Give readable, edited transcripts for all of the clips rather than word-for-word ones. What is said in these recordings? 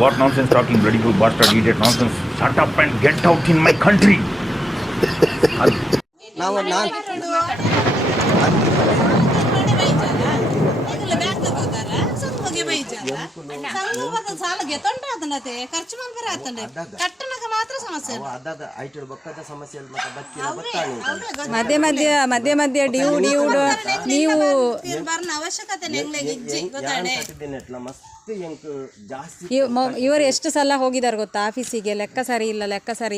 What nonsense talking, bloody good bastard, idiot nonsense. Shut up and get out in my country. ಸಾಲ ಗೆತ್ತೊಂಡ ಅದನ್ನತೆ ಖರ್ಚು ಮಾಡ್ಬಾರ ಆತಂಡೆ ಕಟ್ಟನಕ ಮಾತ್ರ ಸಮಸ್ಯೆ ಅದಾದ ಐಟು ಬಕ್ಕದ ಸಮಸ್ಯೆ ಮಧ್ಯ ಮಧ್ಯ ಡ್ಯೂ ನೀವು ಬರ್ನ ಅವಶ್ಯಕತೆ ನೆಂಗ್ಲೆಗೆ ಇಜ್ಜಿ ಗೊತ್ತಾಡೆ ಮಸ್ತ್ ಎಂಕ್ ಜಾಸ್ತಿ ಇವರು ಎಷ್ಟು ಸಲ ಹೋಗಿದಾರೆ ಗೊತ್ತಾ ಆಫೀಸಿಗೆ ಲೆಕ್ಕ ಸರಿ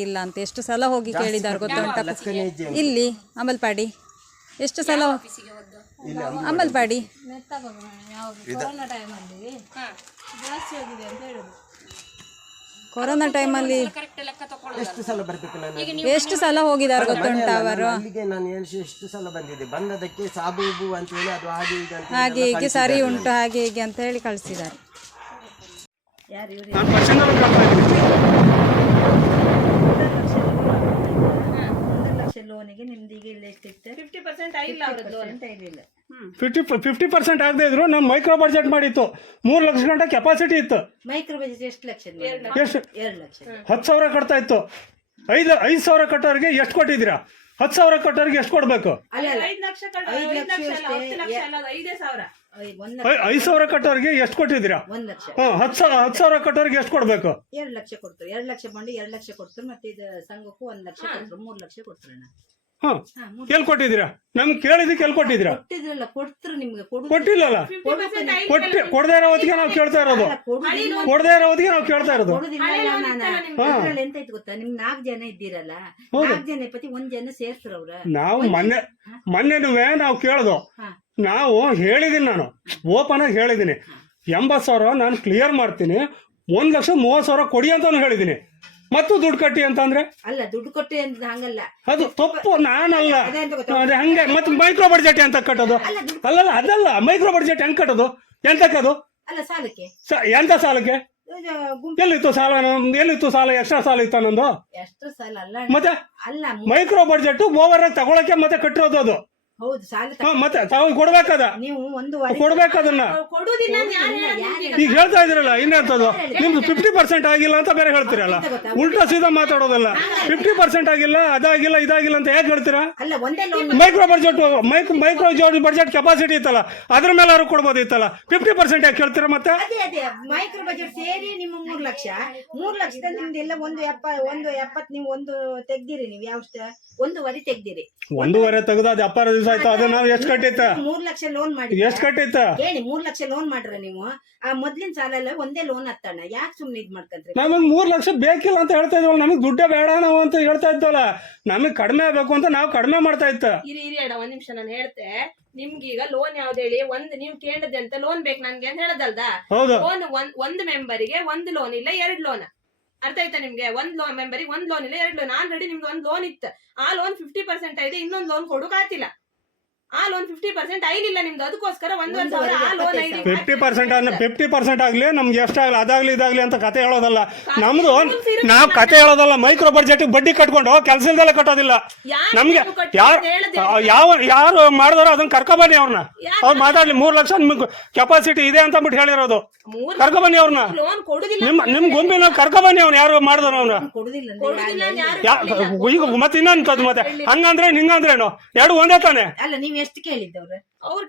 ಇಲ್ಲ ಅಂತ ಎಷ್ಟು ಸಲ ಹೋಗಿ ಕೇಳಿದಾರೆ ಗೊತ್ತುಂಟ ಇಲ್ಲಿ ಅಂಬಲ್ಪಾಡಿ ಎಷ್ಟು ಸಲ ಅಂಬಲ್ಪಾಡಿ ಕೊರೋನಾ ಟೈಮಲ್ಲಿ ಎಷ್ಟು ಸಲ ಹೋಗಿದ್ದಾರೆ ಗೊತ್ತುಂಟ ಅವರು ನಾನು ಎಷ್ಟು ಸಲ ಬಂದಿದೆ ಬಂದದಕ್ಕೆ ಸಾಬೂಬು ಅಂತ ಹೇಳಿ ಅದು ಹಾಗೆ ಹೀಗೆ ಸರಿ ಉಂಟು ಹಾಗೆ ಹೀಗೆ ಅಂತ ಹೇಳಿ ಕಳಿಸಿದ್ದಾರೆ. ಲೋನಿಗೆ ನಿಮ್ದು ಈಗ ಇಲ್ಲ ಎಷ್ಟಿತ್ತು 50% ಆಗಿಲ್ಲ ಅವರದ್ದು ಲೋನ್ ಅಂತ ಹೇಳಿಲ್ಲ 50% ಆಗದೆ ಇದ್ರು ನಮ್ಮ ಮೈಕ್ರೋ ಬಡ್ಜೆಟ್ ಮಾಡಿತ್ತು 3 ಲಕ್ಷ ಗಂಟೆ ಕೆಪಾಸಿಟಿ ಇತ್ತು. ಮೈಕ್ರೋ ಬಜೆಟ್ ಎಷ್ಟು ಲಕ್ಷ? ಎಷ್ಟು 2 ಲಕ್ಷ 10,000 ಕಟ್ತಾ ಇತ್ತು. 5,000 ಕಟ್ಟೋರಿಗೆ ಎಷ್ಟು ಕೊಟ್ಟಿದ್ದೀರಾ? 10,000 ಕಟ್ಟೋರಿಗೆ ಎಷ್ಟು ಕೊಡ್ಬೇಕು? 5,000 ಕಟ್ಟೋರಿಗೆ ಎಷ್ಟು ಕೊಟ್ಟಿದ್ದೀರಾ? 10,000 ಕಟ್ಟೋರಿಗೆ ಎಷ್ಟು ಕೊಡ್ಬೇಕು? 2 ಲಕ್ಷ ಕೊಡ್ತಾರೆ. 2 ಲಕ್ಷ ಬಂದು 2 ಲಕ್ಷ ಕೊಡ್ತಾರೆ. ಮತ್ತೆ ಇದು ಸಂಘಕ್ಕೂ 1 ಲಕ್ಷ ಕೊಡ್ತಾರೆ. 3 ಲಕ್ಷ ಕೊಡ್ತಾರೆ. ಎಲ್ಲಿ ಕೊಟ್ಟಿದ್ದೀರಾ? ನಮ್ಗೆ ಕೇಳಿದಕ್ಕೆ ಎಲ್ಲಿ ಕೊಟ್ಟಿದ್ದೀರಾ? ಕೊಟ್ಟಿದ್ರಲ್ಲ, ಕೊಡ್ತಾರೆ ನಿಮ್ಗೆ. ಕೊಟ್ಟಿಲ್ಲಲ್ಲ. ಕೊಡದೇ ಇರೋ ಹೊತ್ತಿಗೆ ನಾವು ಕೇಳ್ತಾ ಇರೋದು. ಕೊಡದೇ ಇರೋ ಹೊತ್ತಿಗೆ ನಾವು ಕೇಳ್ತಾ ಇರೋದು. ಎಂತ ಆಯ್ತು ಗೊತ್ತಾ, ನಿಮ್ 4 ಜನ ಇದ್ದೀರಲ್ಲ, 4 ಜನ ಪತಿ 1 ಜನ ಸೇರ್ಸ್ರ ಅವ್ರ. ನಾವು ಮೊನ್ನೆನೂ ನಾವು ಕೇಳ್ದು, ನಾವು ಹೇಳಿದೀನಿ, ನಾನು ಓಪನ್ ಆಗಿ ಹೇಳಿದೀನಿ 80,000 ನಾನು ಕ್ಲಿಯರ್ ಮಾಡ್ತೀನಿ, 1,30,000 ಕೊಡಿ ಅಂತಾನು ಹೇಳಿದೀನಿ. ಮತ್ತು ದುಡ್ಡು ಕಟ್ಟಿ ಅಂತಂದ್ರೆ ಅಲ್ಲ, ದುಡ್ಡು ಕೊಟ್ಟಿ ಅಂತ ಹಂಗಲ್ಲ, ಅದು ತಪ್ಪು. ನಾನಲ್ಲ ಅದೇ ಹಂಗೆ. ಮತ್ತೆ ಮೈಕ್ರೋ ಬಡ್ಜೆಟ್ ಎಂತ ಕಟ್ಟೋದು? ಅಲ್ಲಲ್ಲ, ಅದಲ್ಲ ಮೈಕ್ರೋ ಬಡ್ಜೆಟ್ ಹೆಂಗ್ ಕಟ್ಟೋದು? ಎಂತಕ್ಕದು? ಅಲ್ಲ, ಸಾಲಕ್ಕೆ. ಎಂತ ಸಾಲಕ್ಕೆ? ಎಲ್ಲಿತ್ತು ಸಾಲ? ಎಲ್ಲಿತ್ತು ಸಾಲ? ಎಕ್ಸ್ಟ್ರಾ ಸಾಲ ಇತ್ತು ನಂದು. ಎಕ್ಸ್ಟ್ರಾ ಸಾಲ ಅಲ್ಲ, ಮತ್ತೆ ಅಲ್ಲ ಮೈಕ್ರೋ ಬಡ್ಜೆಟ್ ಓವರ್ ಆಗಿ ತಗೊಳಕ್ಕೆ ಮತ್ತೆ ಕಟ್ಟಿರೋದು ಅದು. ಹೌದು, ಸಾಲ ಮತ್ತೆ ತಾವು ಕೊಡ್ಬೇಕದ, ನೀವು ಕೊಡ್ಬೇಕದನ್ನ. ಈಗ ಹೇಳ್ತಾ ಇದ್ರಲ್ಲ ಇನ್ನೆಂತದ್ದು, ನಿಮ್ದು 50% ಆಗಿಲ್ಲ ಅಂತ ಬೇರೆ ಹೇಳ್ತೀರಲ್ಲ, ಉಲ್ಟಾ ಸೀದಾ ಮಾತಾಡೋದಲ್ಲ. 50% ಆಗಿಲ್ಲ, ಅದಾಗಿಲ್ಲ, ಇದಾಗಿಲ್ಲ ಅಂತ ಹೇಗೆ ಹೇಳ್ತೀರಾ? ಮೈಕ್ರೋ ಬಡ್ಜೆಟ್ ಬಡ್ಜೆಟ್ ಕೆಪಾಸಿಟಿ ಇತ್ತಲ್ಲ, ಅದ್ರ ಮೇಲೆ ಅವ್ರು ಕೊಡ್ಬೋದಿತ್ತಲ್ಲ. 50% ಯಾಕೆ ಹೇಳ್ತೀರಾ? ಮತ್ತೆ ಮೈಕ್ರೋ ಬಜೆಟ್ ಸೇರಿ ನಿಮ್ಮ 3 ಲಕ್ಷ 3 ಲಕ್ಷದ ನಿಮ್ದೆಲ್ಲ 1,70 ನೀವು ಒಂದು ತೆಗ್ದಿರಿ. ನೀವು ಯಾವ 1.5 ತೆಗ್ದಿರಿ. 1.5 ತೆಗ್ದು ಅದು 70 ದಿವಸ ಆಯ್ತು. ಅದು ನಾವು ಎಷ್ಟು ಕಟ್ಟಿತ್ತ? 3 ಲಕ್ಷ ಲೋನ್ ಮಾಡಿ. ಎಷ್ಟು ಕಟ್ಟಿತ್ತ ಹೇಳಿ? 3 ಲಕ್ಷ ಲೋನ್ ಮಾಡ್ರ ನೀವು. ಆ ಮೊದ್ಲಿನ ಸಾಲ ಎಲ್ಲ ಒಂದೇ ಲೋನ್ ಹತ್ತಣ್ಣ. ಯಾಕೆ ಸುಮ್ನೆ ಇದ್ ಮಾಡ್ಕೊಂಡ್ರಿ? ನಮಗ್ 3 ಲಕ್ಷ ಬೇಕಿಲ್ಲ ಅಂತ ಹೇಳ್ತಾ ಇದ್ವಲ್ಲ, ನಮಗ್ ದುಡ್ಡೇ ಬೇಡ ನಾವು ಅಂತ ಹೇಳ್ತಾ ಇದ್ವಲ್ಲ. ನಮಗ್ ಕಡಿಮೆ ಆಗ್ಬೇಕು ಅಂತ ನಾವು ಕಡಿಮೆ ಮಾಡ್ತಾ ಇತ್ತ. ಇರಿ ಅಣ್ಣ, 1 ನಿಮಿಷ ನಾನು ಹೇಳ್ತೆ. ನಿಮ್ಗೀಗ ಲೋನ್ ಯಾವ್ದು ಹೇಳಿ? ನೀವು ಕೇಳಿದೆ ಅಂತ ಲೋನ್ ಬೇಕು ನನ್ಗೆ ಅಂತ ಹೇಳದಲ್ದ? ಲೋನ್ ಒಂದು ಮೆಂಬರಿಗೆ 1 ಲೋನ್ ಇಲ್ಲ 2 ಲೋನ್. ಅರ್ಥ ಆಯ್ತಾ ನಿಮ್ಗೆ? 1 ಮೆಂಬರಿಗೆ 1 ಲೋನ್ ಇಲ್ಲ 2 ಲೋನ್. ಆಲ್ರೆಡಿ ನಿಮ್ಗೆ 1 ಲೋನ್ ಇತ್ತು. ಆ ಲೋನ್ 50% ಆಗಿದೆ, ಇನ್ನೊಂದು ಲೋನ್ ಕೊಡೋಕ್ ಆಗ್ತಿಲ್ಲ. ಆ ಲೋನ್ 50% ಆಗಿಲ್ಲ ನಿಮ್ದು, ಅದಕ್ಕೋಸ್ಕರ 1,000 ಆ ಲೋನ್ 50% ಆಗ್ಲಿ, ನಮ್ಗೆ ಎಷ್ಟಾಗ್ಲಿ, ಅದಾಗ್ಲಿ ಇದಾಗ್ಲಿ ಅಂತ ಕತೆ ಹೇಳೋದಲ್ಲ ನಮ್ದು. ನಾವ್ ಕತೆ ಹೇಳೋದಲ್ಲ. ಮೈಕ್ರೋ ಬಡ್ಜೆಟ್ ಬಡ್ಡಿ ಕಟ್ಕೊಂಡು ಕೆಲಸ ಇಲ್ದೆಲ್ಲ ಕಟ್ಟೋದಿಲ್ಲ. ನಮ್ಗೆ ಯಾರು ಮಾಡಿದಾರೋ ಅದನ್ನ ಕರ್ಕೊಬನ್ನಿ ಅವ್ರನ್ನ. ಅವ್ರು ಮಾತಾಡ್ಲಿ. 3 ಲಕ್ಷ ನಿಮ್ಗೆ ಕೆಪಾಸಿಟಿ ಇದೆ ಅಂತ ಬಿಟ್ಟು ಹೇಳಿರೋದು. ಕರ್ಕೊಬನ್ನಿ ಅವ್ರನ್ನ. ನಿಮ್ ಗುಂಪಿನ ಕರ್ಕೊಬನ್ನಿ. ಅವ್ನು ಯಾರು ಮಾಡಿದಾರ ಅವ್ನ ಈಗ ಮತ್ತೆ ಇನ್ನೊಂದು ಮತ್ತೆ ಹಂಗಂದ್ರೆ ಹಿಂಗಂದ್ರೇನು? 2 ಒಂದೇ ತಾನೆ. ಅಲ್ಲ, ನೀವ್ ಎಷ್ಟು ಕೇಳಿದ್ದವ್ರೆ? ಅವ್ರು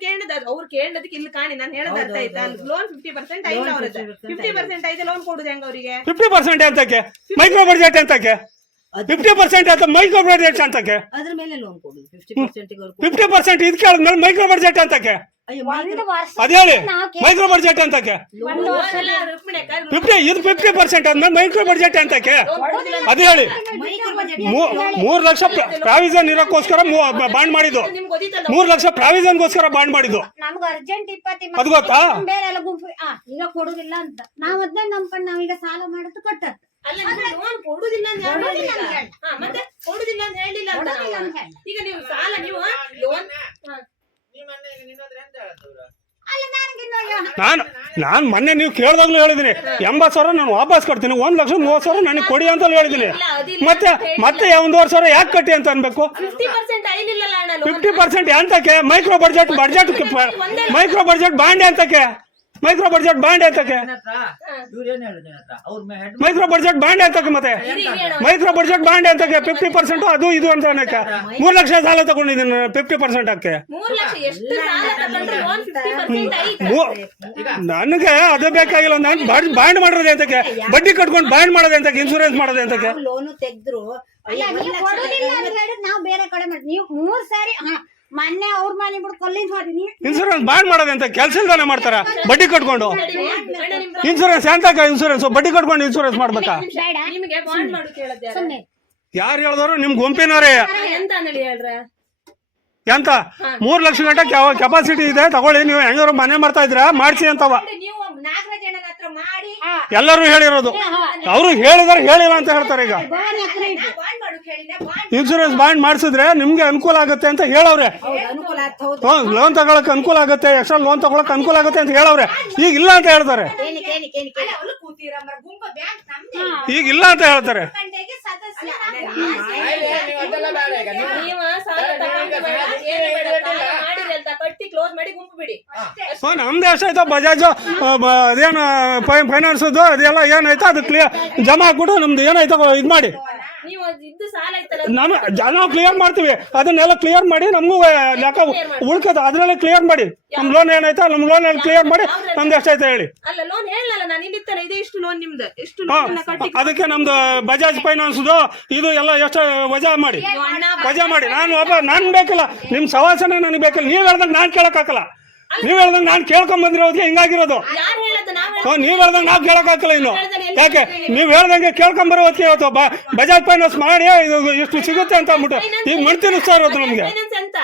ಕೇಳಿದಕ್ಕೆ ಇಲ್ಲಿ ಕಾಣಿ. ನಾನು ಹೇಳೋದು ಅರ್ಥ ಆಯ್ತಾ? ಲೋನ್ 50% ಆಗಿಲ್ಲ ಅವ್ರದ್ದು. 50% ಆಯ್ತು, ಲೋನ್ ಕೊಡುದು ಹೆಂಗ ಅವರಿಗೆ? 50% ಅಂತಕ್ಕೆ ಮೈಕ್ರೋ ಬಡ್ಜೆಟ್ ಅಂತಕ್ಕೆ 50% ಅಂತ ಮೈಕ್ರೋ ಬಡ್ಜೆಟ್ ಅಂತಕ್ಕೆ ಅದ್ರ ಮೇಲೆ ಲೋನ್ ಕೊಡುದು 50%. 50% ಇದು ಕೇಳಿದ್ಮೇಲೆ ಮೈಕ್ರೋ ಬಡ್ಜೆಟ್ ಅಂತಕ್ಕೆ ಅದೇ ಹೇಳಿ. ಮೈಕ್ರೋ ಬಡ್ಜೆಟ್ ಅಂತಕ್ಕೆ 50% ಆದ್ಮೇಲೆ ಮೈಕ್ರೋ ಬಡ್ಜೆಟ್ ಅಂತಕ್ಕೆ ಅದೇ ಹೇಳಿ. 3 ಲಕ್ಷ ಪ್ರಾವಿಷನ್ ಇರೋಕ್ಕೋಸ್ಕರ ಬಾಂಡ್ ಮಾಡಿದ್ದು. 3 ಲಕ್ಷ ಪ್ರಾವಿಷನ್ಗೋಸ್ಕರ ಬಾಂಡ್ ಮಾಡಿದ್ದು. ಅದು ಗೊತ್ತಾ? ಈಗ ಕೊಡುದಿಲ್ಲ ಅಂತ ನಾವ್ ಅದನ್ನ ನಂಬ್ಕೊಂಡು ನಾವೀಗ ಸಾಲ ಮಾಡೋದು ಕಟ್ಟತ್. ಲೋನ್ ಕೊಡುದಿಲ್ಲ ಅಂತ ಮತ್ತೆ ಕೊಡುದಿಲ್ಲ ಅಂತ ಹೇಳಿಲ್ಲ ಅಂತ. ಈಗ ನೀವು ಸಾಲ ನೀವು ಲೋನ್ ನಾನು ಮೊನ್ನೆ ನೀವು ಕೇಳ್ದಾಗ್ಲೂ ಹೇಳಿದೀನಿ 80,000 ನಾನು ವಾಪಸ್ ಕೊಡ್ತೀನಿ, 1,30,000 ನನಗೆ ಕೊಡಿ ಅಂತ ಹೇಳಿದೀನಿ. ಮತ್ತೆ 1,500,000 ಯಾಕೆ ಕಟ್ಟಿ ಅಂತ ಅನ್ಬೇಕು? 50% ಅಂತಕ್ಕೆ micro budget micro budget bond ಅಂತಕ್ಕೆ ಮೈಕ್ರೋ ಬಡ್ಜೆಟ್ ಬಾಂಡ್ ಅಂತಕ್ಕೆ ಮೈಕ್ರೋ ಬಡ್ಜೆಟ್ ಬಾಂಡ್ ಅಂತಕ್ಕೆ ಮತ್ತೆ ಮೈಕ್ರೋ ಬಡ್ಜೆಟ್ ಬಾಂಡ್ ಅಂತಕ್ಕೆ 50% ಅದು ಇದು ಅಂತ ಅನ್ನಕ್ಕೆ 3 ಲಕ್ಷ ಸಾಲ ತಗೊಂಡಿದ್ದೀನಿ 50% ಹಾಕಿ 3 ಲಕ್ಷ ಎಷ್ಟು ಸಾಲ ತಗೊಂಡ್ರೆ ಲೋನ್ 50% ಐತೆ. ನನಗೆ ಅದು ಬೇಕಾಗಿಲ್ಲ. ನಾನು ಬಾಂಡ್ ಮಾಡೋದೇ ಅಂತಕ್ಕೆ, ಬಡ್ಡಿ ಕಟ್ಕೊಂಡು ಬಾಂಡ್ ಮಾಡೋದೇ ಅಂತಕ್ಕೆ, ಇನ್ಸೂರೆನ್ಸ್ ಮಾಡೋದೇ ಅಂತಕ್ಕೆ. ಲೋನು ತೆಗ್ದ್ರು ಅಲ್ಲ, ನೀವು ಕೊಡುದಿಲ್ಲ ಅಂತ ಹೇಳಿದ್ರೆ ನಾವು ಬೇರೆ ಕಡೆ ಮಾಡಿ ನೀವು 3 ಸಾರಿ ಮೊನ್ನೆ ಅವ್ರ ಮನೆ ಬಿಟ್ಟು ಕೊಲ್ಲಿಂಗ್ ಮಾಡಿದೀನಿ. ಇನ್ಸೂರೆನ್ಸ್ ಬಾಂಡ್ ಮಾಡೋದೇ ಅಂತ ಕೆಲಸ ಇಲ್ದಾನೆ ಮಾಡ್ತಾರ ಬಡ್ಡಿ ಕಟ್ಕೊಂಡು. ಇನ್ಸೂರೆನ್ಸ್ ಎಂತಕ್ಕ ಇನ್ಸೂರೆನ್ಸ್ ಬಡ್ಡಿ ಕಟ್ಕೊಂಡು ಇನ್ಸೂರೆನ್ಸ್ ಮಾಡ್ಬೇಕಾ? ಬೇಡ ನಿಮಗೆ ಬಾಂಡ್ ಮಾಡೋದು ಹೇಳದ್ದೆ ಸುಮ್ಮನೆ ಯಾರು ಹೇಳಿದವರು? ನಿಮ್ ಗುಂಪಿನವರೇ. ಎಂತ ಅಂದೇಳಿ ಹೇಳ್ರೆ ಎಂತ 3 ಲಕ್ಷ ಗಂಟೆ ಕೆಪಾಸಿಟಿ ಇದೆ ತಗೊಳ್ಳಿ, ನೀವು ಹೆಂಗಾರು ಮನೆ ಮಾಡ್ತಾ ಇದ್ರ ಮಾಡ್ಸಿ ಅಂತವ ನೀವು ನಾಗರಾಜ್ ಅಣ್ಣನ ಹತ್ರ ಮಾಡಿ ಎಲ್ಲರೂ ಹೇಳಿರೋದು. ಅವರು ಹೇಳಿದಾರೆ ಹೇಳಿಲ್ಲ ಅಂತ ಹೇಳ್ತಾರೆ. ಈಗ ಭವನ ಹತ್ರ ಇದ್ದು ಬಾಂಡ್ ಮಾಡೋಕೆ ಹೇಳಿದ್ರೆ ಬಾಂಡ್ ಇನ್ಸೂರೆನ್ಸ್ ಬಾಂಡ್ ಮಾಡಿಸಿದ್ರೆ ನಿಮ್ಗೆ ಅನುಕೂಲ ಆಗುತ್ತೆ ಅಂತ ಹೇಳವ್ರೆ. ಅನುಕೂಲ ಆಗ್ತಾ ಹೌದು. ಲೋನ್ ತಗೊಳಕ್ ಅನುಕೂಲ ಆಗುತ್ತೆ, ಎಕ್ಸ್ಟ್ರಾ ಲೋನ್ ತಗೊಳಕ್ ಅನುಕೂಲ ಆಗುತ್ತೆ ಅಂತ ಹೇಳವ್ರೆ. ಈಗ ಇಲ್ಲ ಅಂತ ಹೇಳ್ತಾರೆ. ಅವ್ರು ಕೂತಿರಮ್ಮ ಗುಂಪು ಬ್ಯಾಂಕ್ ನಮ್ದೇ ಈಗ ಇಲ್ಲ ಅಂತ ಹೇಳ್ತಾರೆ. ಗಂಟೆಗೆ ಸದಸ್ಯ ನೀವು ಸಾಲ ಮಾಡಿರಿ ಅಂತ ಕಟ್ಟಿ ಕ್ಲೋಸ್ ಮಾಡಿ ಗುಂಪು ಬಿಡಿ. ನಮ್ದು ಎಷ್ಟಾಯ್ತು ಬಜಾಜ್ ಅದೇನು ಫೈನಾನ್ಸ್ ಅದೆಲ್ಲ ಏನಾಯ್ತು ಅದು ಕ್ಲಿಯರ್ ಜಮಾ ಹಾಕ್ಬಿಟ್ಟು ನಮ್ದು ಏನಾಯ್ತು ಇದು ಮಾಡಿ ನೀವು ಇದ್ದು ಸಾಲ ಐತಲ್ಲ ನಾವು ಕ್ಲಿಯರ್ ಮಾಡ್ತೀವಿ. ಅದನ್ನೆಲ್ಲ ಕ್ಲಿಯರ್ ಮಾಡಿ ನಮಗೂ ಲೆಕ್ಕ ಉಳ್ಕದ ಅದ್ರಲ್ಲಿ ಕ್ಲಿಯರ್ ಮಾಡಿ. ನಮ್ ಲೋನ್ ಏನಾಯ್ತು ನಮ್ ಲೋನ್ ಕ್ಲಿಯರ್ ಮಾಡಿ ನಮ್ದು ಎಷ್ಟಾಯ್ತು ಹೇಳಿ. ಅಲ್ಲ ಲೋನ್ ಹೇಳಲ್ಲ ನಾನು ಇಲ್ಲಿತ್ತಲ್ಲ ಇದೆ ಇಷ್ಟು ಲೋನ್ ನಿಮ್ದು ಇಷ್ಟು ಹಾ ಲೋನ್ ಕಟ್ಟಿ ಅದಕ್ಕೆ ನಮ್ದು ಬಜಾಜ್ ಫೈನಾನ್ಸ್ ಇದು ಎಲ್ಲ ಎಷ್ಟು ವಜಾ ಮಾಡಿ ನಾನು ಬೇಕಿಲ್ಲ. ನಿಮ್ ಸವಾಸನೆ ನನಗೆ ಬೇಕಿಲ್ಲ. ನೀವ್ ಹೇಳ್ದಂಗೆ ನಾನ್ ಕೇಳಕ್ ಹಾಕಲ್ಲ. ನೀವ್ ಹೇಳ್ದಂಗೆ ನಾನ್ ಕೇಳ್ಕೊಂಡ್ ಬಂದಿರೋದು ಹಿಂಗಾಗಿರೋದು. ಯಾರು ಹೇಳದ್ದು ನಾವು ನೀವ್ ಹೇಳ್ದಂಗೆ ನಾವ್ ಕೇಳಕ್ ಹಾಕಲ್ಲ ಇನ್ನು. ಯಾಕೆ ನೀವ್ ಹೇಳ್ದಂಗೆ ಕೇಳ್ಕೊಂಡ್ ಬರೋ ಹೊತ್ತಿಗೆ ಇವತ್ತು ಬಜಾಜ್ ಫೈನಾನ್ಸ್ ಮಾಡಿ ಇಷ್ಟು ಸಿಗುತ್ತೆ ಅಂತ ಅಂದ್ಬಿಟ್ಟು ಈಗ ಮಾಡ್ತೀನಿ ಸರ್ ಅದು ನಮ್ಗೆ. ಫೈನಾನ್ಸ್ ಅಂತ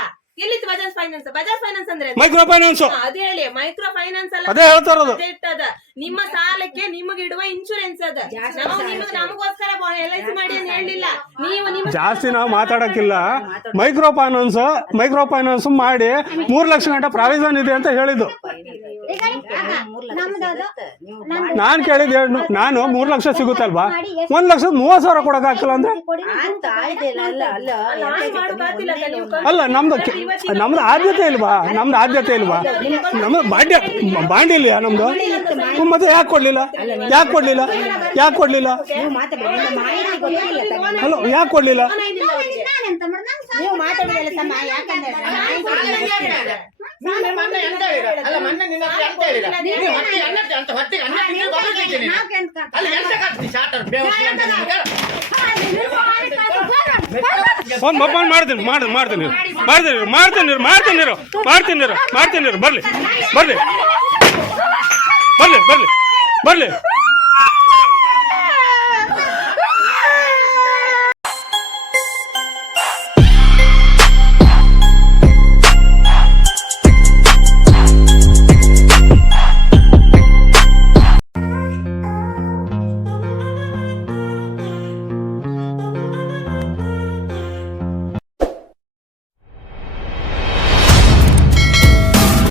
ಎಲ್ಲಿತ್ತು ಬಜಾಜ್ ಫೈನಾನ್ಸ್? ಬಜಾಜ್ ಫೈನಾನ್ಸ್ ಅಂದ್ರೆ ಮೈಕ್ರೋ ಫೈನಾನ್ಸ್ ಅದೇ ಹೇಳಿ ಮೈಕ್ರೋ ಫೈನಾನ್ಸ್ ಅಲ್ಲ, ಅದೇ ಹೇಳ್ತಾ ಇರೋದು. ಅದೇ ಇಟ್ಟದ ನಿಮ್ಮ ಸಾಲಕ್ಕೆ ನಿಮಗೆ ಇಡುವ ಇನ್ಶೂರೆನ್ಸ್ ಅದ. ನಾವು ನಿಮಗೆ ನಮಗೋಸ್ಕರ LIC ಮಾಡಿ ಅಂತ ಹೇಳಿಲ್ಲ. ನೀವು ನಿಮ್ಮ ಜಾಸ್ತಿ ನಾವು ಮಾತಾಡಕ್ಕಿಲ್ಲ. ಮೈಕ್ರೋ ಫೈನಾನ್ಸ್ ಮಾಡಿ 3 ಲಕ್ಷ ಗಂಟೆ ಪ್ರಾವಿಷನ್ ಇದೆ ಅಂತ ಹೇಳಿದ್ದು. ಈಗ ನಮ್ದು ಅದು ನಾನ್ ಕೇಳಿದ್ ನಾನು 3 ಲಕ್ಷ ಸಿಗುತ್ತಲ್ವಾ, 1,30,000 ಕೊಡಕ್ ಹಾಕಿಲ್ಲ ಅಂದ್ರೆ ಅಂತ ಆಯ್ದಿಲ್ಲ. ಅಲ್ಲ ಅಲ್ಲ ಹಾಗೆ ಮಾಡೋ ಮಾತಿಲ್ಲ ಅಲ್ಲ ನೀವು. ಅಲ್ಲ ನಮ್ದು ಆದ್ಯತೆ ಇಲ್ವಾ? ನಮ್ದು ಬಾಂಡ್ ಇಲ್ಲ ನಮ್ದು. ಮತ್ತೆ ಯಾಕೆ ಕೊಡ್ಲಿಲ್ಲ? ನೀವು ಮಾತಾಡಿ ಮಾಹಿತಿ ಗೊತ್ತಿಲ್ಲ ತಾನೆ. ಅಲ್ಲ ಯಾಕೆ ಕೊಡ್ಲಿಲ್ಲ? ನಾನೆಂತ ಮಾಡ ನಾನು ನೀವು ಮಾತಾಡೋದಲ್ಲ ಸಮ ಯಾಕಂದ್ರೆ ಮಾಡ್ತೀನಿ ಬರ್ಲಿ